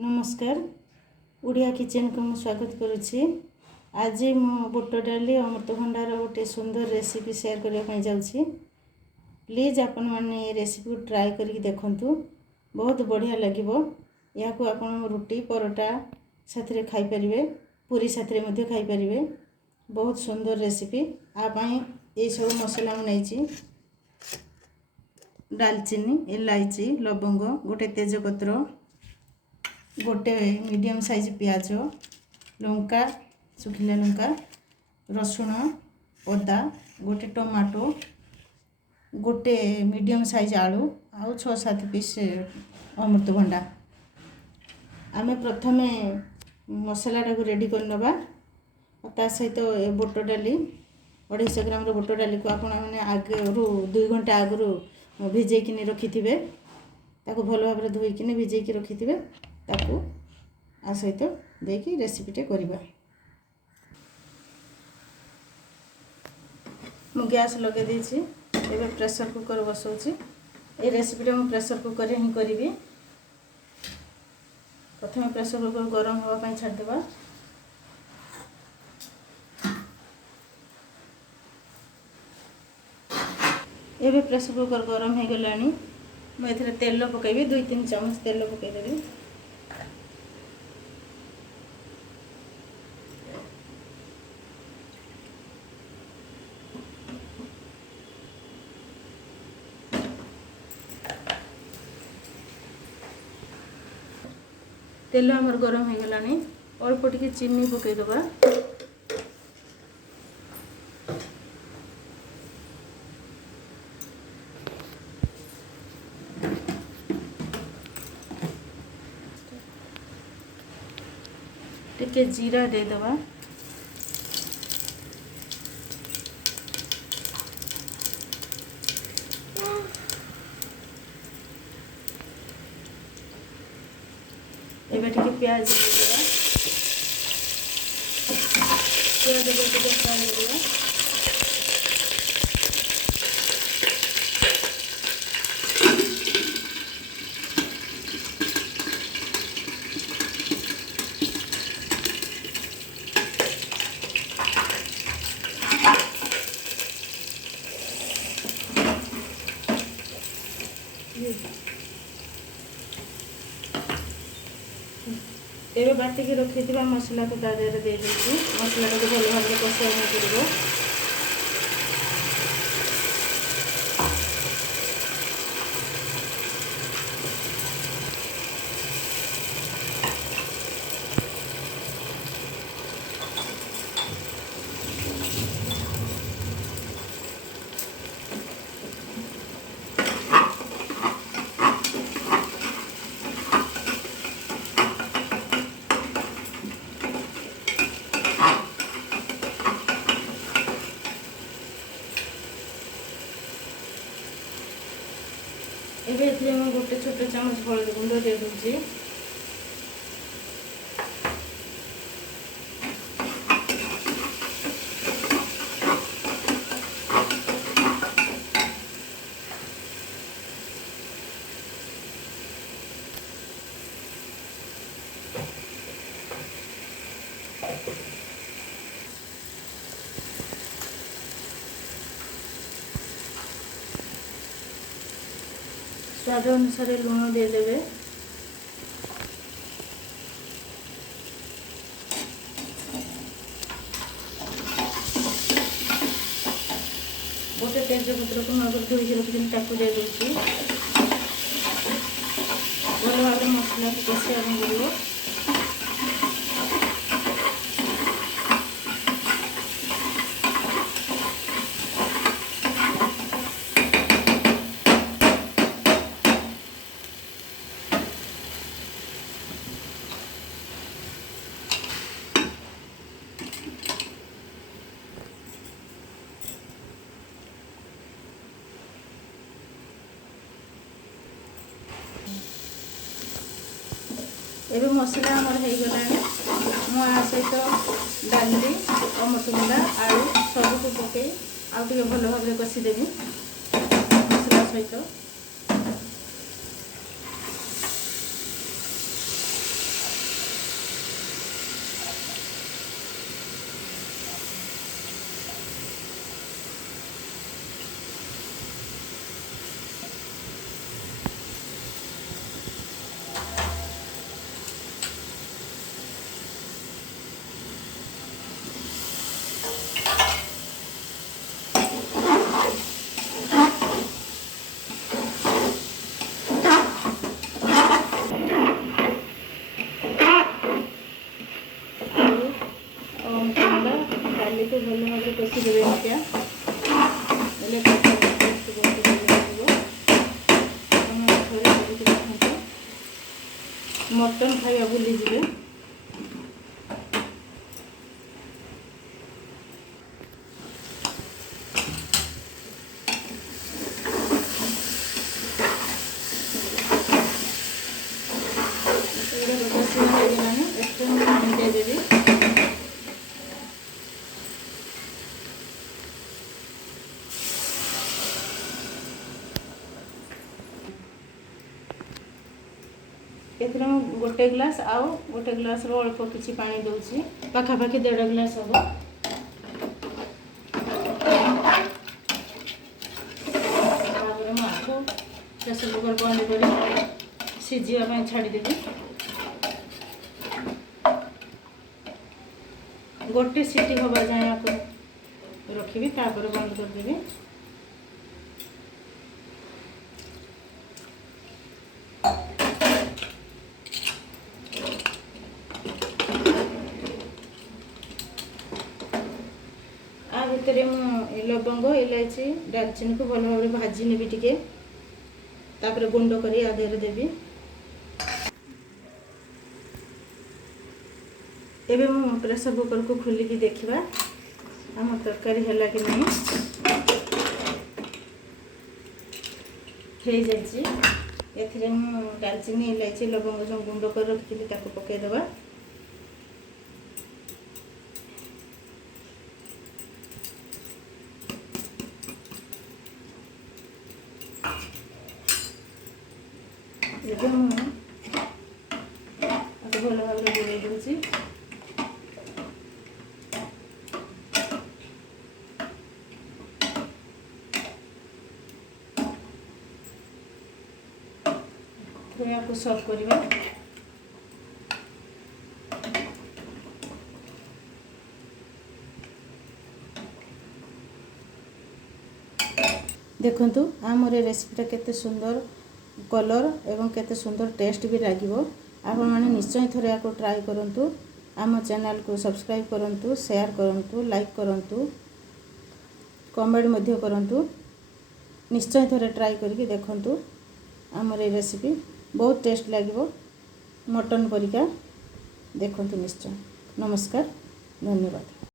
नमस्कार ओडिया किचन को मैं स्वागत करुच्ची। आज मो बुट डाली अमृतभंडार गोटे सुंदर रेसिपी शेयर करने जाऊँगी। प्लीज आपण मैंने ये रेसिपी को ट्राए करके देखंतु, बहुत बढ़िया लगिबो। या को आपण रोटी परोटा साथ रे खाई परिवे, पूरी साथ रे मध्ये खाई परिवे। बहुत सुंदर रेसिपी। आप ये सब मसला मैं नहीं दालचीनी, इलायची, लवंग, गोटे तेजपत्र, गोटे मीडियम साइज प्याज, लंका, सुखिला लंका, रसुण, अदा, गोटे टमाटो, गोटे मीडियम साइज आलू आउ 6-7 पीस अमृतभंडा। आमे प्रथमे मसलाटा को रेडी कर नबा। ता सहित बुट डाली 250 ग्राम रो बुट डाली को आपण माने आगरु 2 घंटा आगरु भिजै किने रखिथिबे। ताको भलो भाबरे धोई किने भिजै कि रखिथिबे। ताको आ सहित देकी रेसिपीटे करिबा। मु गैस लगे देछि। एबे प्रेशर कुकर बसौछि। ए रेसिपीटे मु प्रेशर कुकर ही करिवि। प्रथमे प्रेशर कुकर गरम होवा पई छाड़ देबा। एबे प्रेशर कुकर गरम हो गलानी। मु एथिरे तेल पकेबी। 2-3 चम्मच तेल पके देबी। तेल आमर गरम हो गलानी। अल्प टिके चीनी पके दबा। टिके जीरा दे दबा। एबे टिके प्याज दे देबा। प्याज दे टिके फ्राई करबा। एबे बाटी के रखिथिबा मसला को दादर दे देछि। मसला को भलो भाबरे कषाई करबो। एबे एथिरे मैं गोटे छोटे चम्मच हळदी गुंड दे दूची। स्वाद अनुसार लुण दे देबे। गोटे तेजपत्र को मैं धोई रखी ताकू दे दूसरी। भल भाव मसला को कषिया पड़ो। एबे मसला हमर हो गलानी। मु आ सहित डाली अमृतभंडा आलू सब को पके आउ टिके भलो भाबरे कषि देबी मसला सहित। डाली को भल भाव कषि देवे क्या मटन खाया भूली जाए। देवी एथरे गोटे ग्लास आउ गोटे ग्लास रो अल्प किछि पानी दउछि पाखापाखि 1.5 ग्लास हम प्रेसर कुकर बंद कर सिझा छाड़देवी। गोटे सीटी हवा जाए रखी तापर बंद करदेवी। आ भितर लवंग इलायची डालचीनी को भल भाव भाजी नेबी टिके तापर गुंड करी आधेर देवी। एबे मु प्रेसर कुकर को खोलिकी देखिबा आम तरकारी हैला कि नहीं हे जाइछि। एथिरे मु डालचीनी इलायची लवंग जो गुंड कर रखिली ताको पके देबा। भल भाव बुलाई दूसरी को सर्व करवा। देखंतु आमर रेसिपीटा केते सुंदर कलर एवं केते सुंदर टेस्ट भी लागिवो। आपण माने निश्चय थरे को ट्राई करंतु। आम चैनल को सब्सक्राइब करंतु, शेयर करंतु, लाइक करंतु, कमेंट मध्य करंतु। निश्चय थरे ट्राई करके देखंतु। आमर ए रेसिपी बहुत टेस्ट लागिवो मटन परिका। देखंतु निश्चय। नमस्कार, धन्यवाद।